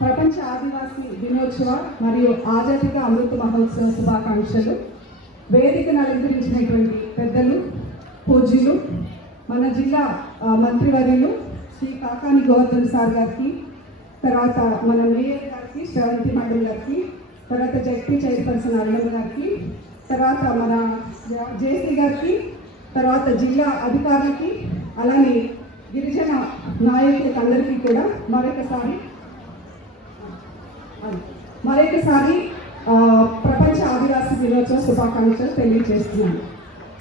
ప్రపంచ ఆదివాసీ దినోత్సవ మరియు ఆజాదీక అమృత మహోత్సవ శుభాకాంక్షలు. వేదికను అలంకరించినటువంటి పెద్దలు, పూజ్యులు, మన జిల్లా మంత్రివర్యులు శ్రీ కాకాని గోవర్ధన్ సార్ గారికి, తర్వాత మన మేయర్ గారికి, శ్రవంతి మేడం గారికి, తర్వాత జడ్పీ చైర్పర్సన్ అరుణమ్మ గారికి, తర్వాత మన జేసీ గారికి, తర్వాత జిల్లా అధికారులకి, అలానే గిరిజన నాయకులకు అందరికీ కూడా మరొకసారి ప్రపంచ ఆదివాసీ దినోత్సవ శుభాకాంక్షలు తెలియజేస్తున్నాను.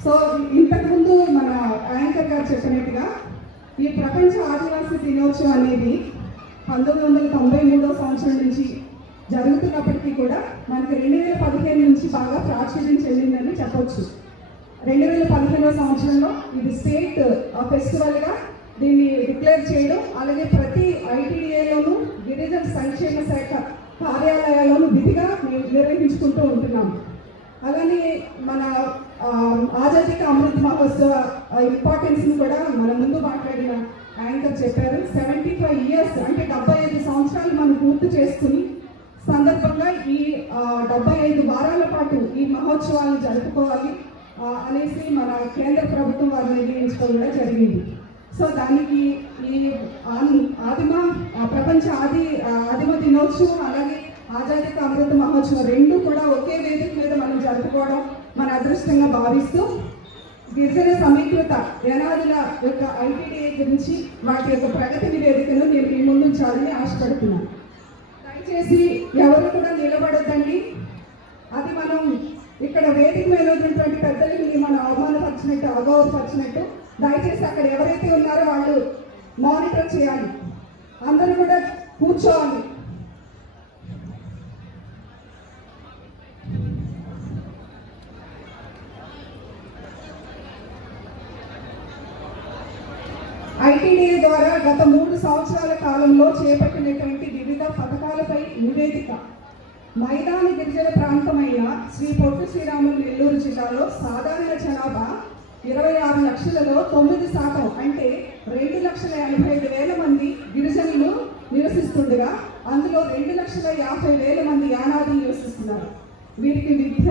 సో ఇంతకుముందు మన యాంకర్ గారు చెప్పినట్టుగా ఈ ప్రపంచ ఆదివాసీ దినోత్సవం అనేది 1993 సంవత్సరం నుంచి జరుగుతున్నప్పటికీ కూడా మనకి 2015 నుంచి బాగా ప్రాచుర్యం చెందిందని చెప్పవచ్చు. 2015 సంవత్సరంలో ఇది స్టేట్ ఫెస్టివల్గా దీన్ని డిక్లేర్ చేయడం, అలాగే ప్రతి ఐటీడీఏలోనూ గిరిజన సంక్షేమ శాఖ కార్యాలయాల్లోనూ విధిగా నిర్వహించుకుంటూ ఉంటున్నాము. అలానే మన ఆజాదీక అమృత మహోత్సవ ఇంపార్టెన్స్ని కూడా మన ముందు మాట్లాడిన యాంకర్ చెప్పారు. 75 ఇయర్స్ అంటే 75 సంవత్సరాలు మనం పూర్తి చేసుకుని సందర్భంగా ఈ 75 వారాల పాటు ఈ మహోత్సవాలను జరుపుకోవాలి అనేసి మన కేంద్ర ప్రభుత్వం వారు నిర్ణయించుకోవడం కూడా జరిగింది. సో దానికి ఈ ప్రపంచ ఆదిమ దినోత్సవం అలాగే ఆజాదీక అమృత మహోత్సవం రెండు కూడా ఒకే వేదిక మీద మనం జరుపుకోవడం మన అదృష్టంగా భావిస్తూ గిరిజన సమీకృత యనాదుల యొక్క ఐటీడీఏ గురించి వాటి యొక్క ప్రగతి నివేదికను నేను మీ ముందు ఉంచాలని ఆశపడుతున్నాను. దయచేసి ఎవరు కూడా నిలబడద్దండి. అది మనం ఇక్కడ వేదిక మీద ఉన్నటువంటి పెద్దలకి మనం అవమానపరిచినట్టు, అగౌరవపరిచినట్టు దయచేసి అక్కడ ఎవరైతే ఉన్నారో వాళ్ళు మానిటర్ చేయాలి. అందరూ కూడా కూర్చోవాలి. ఐటీడీఏ ద్వారా గత 3 సంవత్సరాల కాలంలో చేపట్టినటువంటి వివిధ పథకాలపై నివేదిక. మైదాన గిరిజన ప్రాంతమైన శ్రీ పొట్టి శ్రీరాములు నెల్లూరు జిల్లాలో సాధారణ జనాభా 26 లక్షలలో 9% అంటే 2,85,000 మంది గిరిజనులు నివసిస్తుండగా అందులో 2,50,000 మంది యానాదులు నివసిస్తున్నారు. వీరికి విద్య,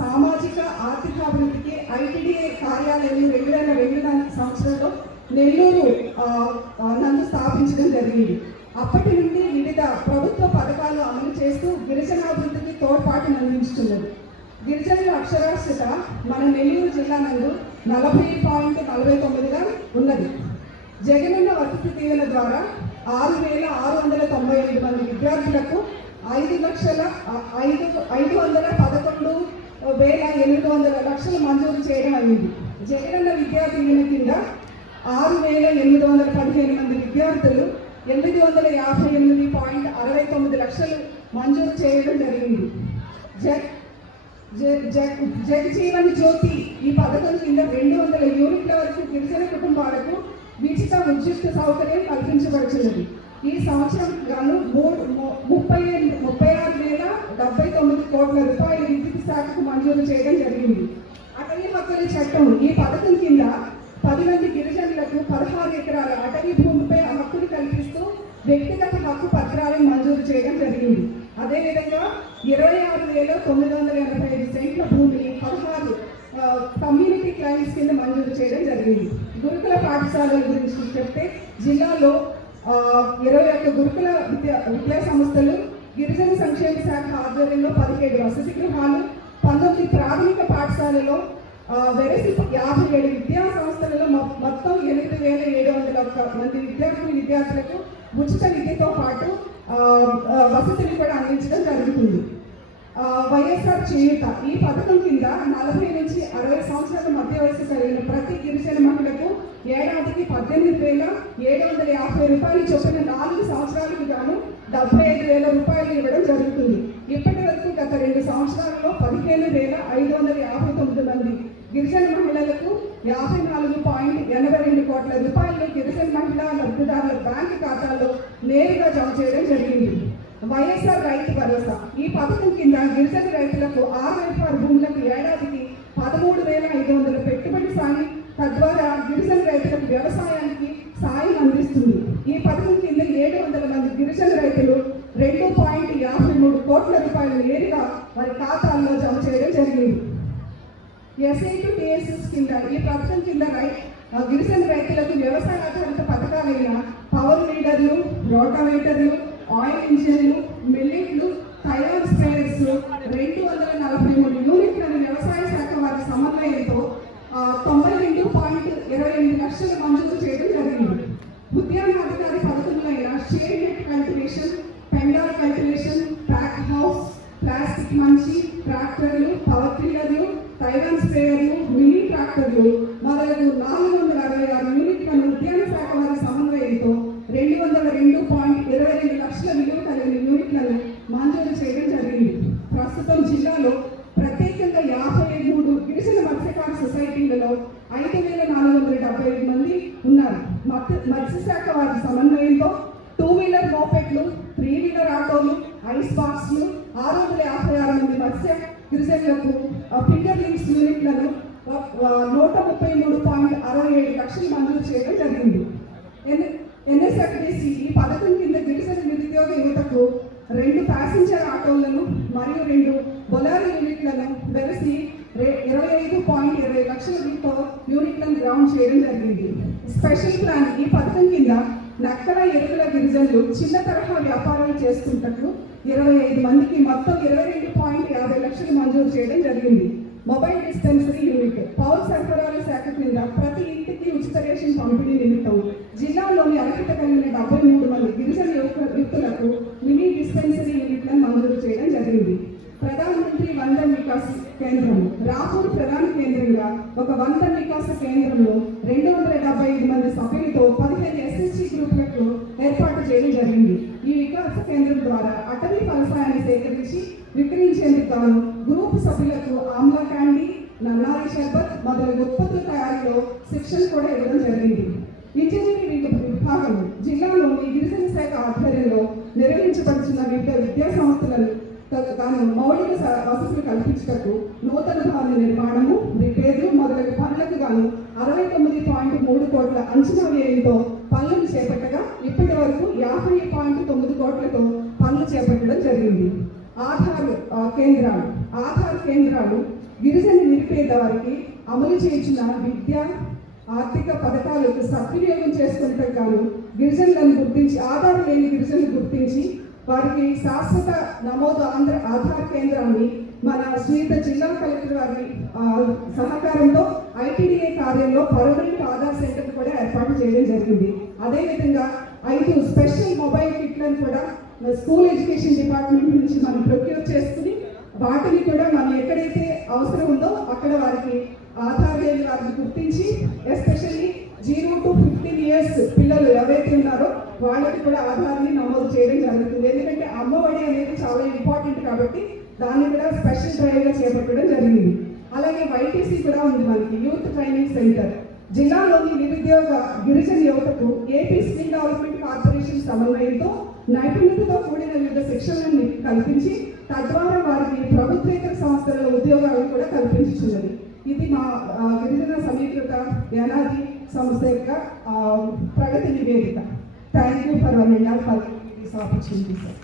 సామాజిక, ఆర్థిక అభివృద్ధికి ఐటీడీఏ కార్యాలయం 2002 సంవత్సరంలో నెల్లూరు నందు స్థాపించడం జరిగింది. అప్పటి నుండి వివిధ ప్రభుత్వ పథకాలు అమలు చేస్తూ గిరిజనాభివృద్ధికి తోడ్పాటును అందించుతున్నది. గిరిజనుల అక్షరాస్యత మన నెల్లూరు జిల్లా నందు 40.49గా ఉన్నది. జగనన్న వసతి దీవెన ద్వారా 6,695 మంది విద్యార్థులకు 5,511,800 మంజూరు చేయడం అయింది. జగనన్న విద్యా దీవెన కింద 6,815 మంది విద్యార్థులు 858.69 లక్షలు మంజూరు చేయడం జరిగింది. జగజీవన్ జ్యోతి ఈ పథకం కింద 200 యూనిట్ల వరకు గిరిజన కుటుంబాలకు ఉచిత విద్యుత్ సౌకర్యం కల్పించబడుతున్నది. ఈ సంవత్సరం గాను 36,079 కోట్ల రూపాయలు విద్యుత్ శాఖకు మంజూరు చేయడం జరిగింది. అటవీ హక్కుల చట్టం ఈ పథకం కింద 10 మంది గిరిజనులకు 16 ఎకరాల అటవీ భూమిపై హక్కులు కల్పిస్తూ వ్యక్తిగత హక్కు పత్రాలను మంజూరు చేయడం జరిగింది. అదేవిధంగా 26,985 సెంట్ల భూమిని 16 కమ్యూనిటీ క్లైమ్స్ కింద మంజూరు చేయడం జరిగింది. గురుకుల పాఠశాలల గురించి చెప్తే జిల్లాలో 21 గురుకుల విద్యా సంస్థలు, గిరిజన సంక్షేమ శాఖ ఆధ్వర్యంలో 17 వసతి గృహాలు, 19 ప్రాథమిక పాఠశాలలో వెరసి 57 విద్యా సంస్థలలో మొత్తం 8,701 మంది విద్యార్థులకు ఉచిత విద్యతో పాటు వసతిని కూడా అందించడం జరుగుతుంది. వైఎస్ఆర్ చేయూత ఈ పథకం కింద 40 నుంచి 60 సంవత్సరాల మధ్య వయసు కలిగిన ప్రతి గిరిజన మహిళకు ఏడాదికి 18,750 రూపాయలు చొప్పున 4 సంవత్సరాలకు గాను 75,000 రూపాయలు ఇవ్వడం జరుగుతుంది. ఇప్పటి వరకు గత 2 సంవత్సరాలలో 15,559 మంది గిరిజన మహిళలకు 54.82 కోట్ల రూపాయలు గిరిజన మహిళా లబ్ధిదారుల బ్యాంకు ఖాతాల్లో నేరుగా జమ చేయడం జరిగింది. వైఎస్ఆర్ రైతు భరోసా ఈ పథకం కింద గిరిజన రైతులకు 6 ఎకరాల భూములకు ఏడాదికి 13,500 పెట్టుబడి సాయం, తద్వారా గిరిజన రైతులకు వ్యవసాయానికి సాయం అందిస్తుంది. ఈ పథకం కింద 700 మంది గిరిజన రైతులు 2 ఎస్ఐ టు టిఎస్ఎస్ కింద ఈ పథకం కింద గిరిజన రైతులకు వ్యవసాయ ఆధారిత పథకాలైన పవర్ లీడర్లు, రోటావేటర్లు, ఆయిల్ ఇంజన్లు, మిల్లెట్లు, థైరాయిడ్ స్ప్రేయర్స్ 243 యూనిట్లను వ్యవసాయ శాఖ వారి సమన్వయంతో 92.28 లక్షలు మంజూరు చేయడం జరిగింది. ఉద్యానాధికారి పథకములైన shade net cultivation, pandal cultivation, pack house, plastic మంచి, ట్రాక్టర్లు, పవర్ టిల్లర్లు, థైరాయిడ్ స్ప్రేయర్లు, మినీ ట్రాక్టర్లు మొదలగు 466 యూనిట్లను ఉద్యాన శాఖ వారి సమన్వయంతో 202.22 లక్షల విలువ కలిగిన యూనిట్లను మంజూరు చేయడం జరిగింది. ప్రస్తుతం జిల్లాలో ప్రత్యేకంగా 53 గిరిజన మత్స్యకార సొసైటీలలో 5,475 మంది ఉన్నారు. మత్స్యశాఖ వారి సమన్వయంతో 2 వీలర్ మోపెట్లు, 3 వీలర్ ఆటోలు, ఐస్ బాక్స్లు 656 మంది మత్స్య గిరిజనులకు ఫింగర్ లింక్స్ యూనిట్లను 133.67 లక్షలు మంజూరు చేయడం జరిగింది. ఎన్ఎస్ఎఫ్డిసి ఈ పథకం కింద గిరిజన నిరుద్యోగ యువతకు 2 ప్యాసింజర్ ఆటోలను మరియు 2 బొలారో యూనిట్లను వెరసి 25.20 లక్షల యూనిట్లను గ్రౌండ్ చేయడం జరిగింది. స్పెషల్ ప్లాన్ ఈ పథకం కింద నక్కల ఎరువుల గిరిజనులు చిన్న తరహా వ్యాపారాలు చేస్తున్నట్లు 25 మందికి మొత్తం 22.50 లక్షలు మంజూరు చేయడం జరిగింది. మొబైల్ డిస్పెన్సరీ యూనిట్ పౌర సరఫరాల శాఖ కింద ప్రతి ఇంటికి ఉచిత రేషన్ పంపిణీ నిమిత్తం జిల్లాలోని అర్హత కలిగిన 73 మంది గిరిజన యువకులకు మినీ డిస్పెన్సరీ యూనిట్లను మంజూరు చేయడం జరిగింది. ప్రధానమంత్రి వందన్ వికాస్ కేంద్రం రాపూర్ ప్రధాన కేంద్రంగా ఒక వందన్ వికాస కేంద్రంలో 275 మంది సభ్యులతో 15 ఎస్ఎస్జీ గ్రూపులకు ఏర్పాటు చేయడం జరిగింది. ఈ వికాస కేంద్రం ద్వారా అటవీ ఫలసాయాన్ని సేకరించి విక్రయించేందుకు గాను గ్రూప్ సభ్యులకు ఆమ్లా క్యాండీ, నన్నారి షర్బత్ మొదలగు ఉత్పత్తుల తయారీలో శిక్షణ కూడా ఇవ్వడం జరిగింది. ఇంజనీరింగ్ విభాగం జిల్లాలోని గిరిజన శాఖ ఆధ్వర్యంలో నిర్వహించబడుతున్న వివిధ విద్యా సంస్థలను తాను మౌలిక వసతులు కల్పించటకు నూతన భవన నిర్మాణము, రిపేర్లు మొదలగు పనులకు గాను 69.3 కోట్ల అంచనా వ్యయంతో పనులు చేపట్టగా ఇప్పటి వరకు 50.9 కోట్లతో పనులు చేపట్టడం జరిగింది. ఆధార్ కేంద్రాలు గిరిజన నిరుపేద వారికి అమలు చేయించిన విద్య, ఆర్థిక పథకాలకు సద్వినియోగం చేసుకున్నట్టు గాను గిరిజనులను గుర్తించి ఆధార్ లేని గిరిజనులు గుర్తించి వారికి శాశ్వత నమోదు ఆధార్ కేంద్రాన్ని మన శ్రీత జిల్లా కలెక్టర్ వారి సహకారంతో ఐటీడీఏ కార్యంలో పర్మనెంట్ ఆధార్ సెంటర్ కూడా ఏర్పాటు చేయడం జరిగింది. అదేవిధంగా 5 స్పెషల్ మొబైల్ కిట్లను కూడా స్కూల్ ఎడ్యుకేషన్ డిపార్ట్మెంట్ నుంచి మనం ప్రొక్యూర్ చేసుకుని వాటిని కూడా మనం ఎక్కడైతే అవసరం ఉందో అక్కడ వారికి ఆధార్ లేని వారిని గుర్తించి ఎస్పెషల్లీ 0 to 15 years పిల్లలు ఎవరైతే ఉన్నారో వాళ్ళకి కూడా ఆధార్ని నమోదు చేయడం జరుగుతుంది. ఎందుకంటే అమ్మఒడి అనేది చాలా ఇంపార్టెంట్ కాబట్టి దాన్ని కూడా స్పెషల్ డ్రైవ్గా చేపట్టడం జరిగింది. అలాగే వైటీసీ కూడా ఉంది మనకి, యూత్ ట్రైనింగ్ సెంటర్. జిల్లాలోని నిరుద్యోగ గిరిజన యువతకు ఏపీ స్కిల్ డెవలప్మెంట్ కార్పొరేషన్ సమన్వయంతో నైపుణ్యతతో కూడిన వివిధ శిక్షణలను కల్పించి తద్వారా వారికి ప్రభుత్వేతర సంస్థలలో ఉద్యోగాలను కూడా కల్పించుచున్నది. ఇది మా గిరిజన సమీకృత యానాది సంస్థ యొక్క ప్రగతి నివేదిక. Thank you for this opportunity sir.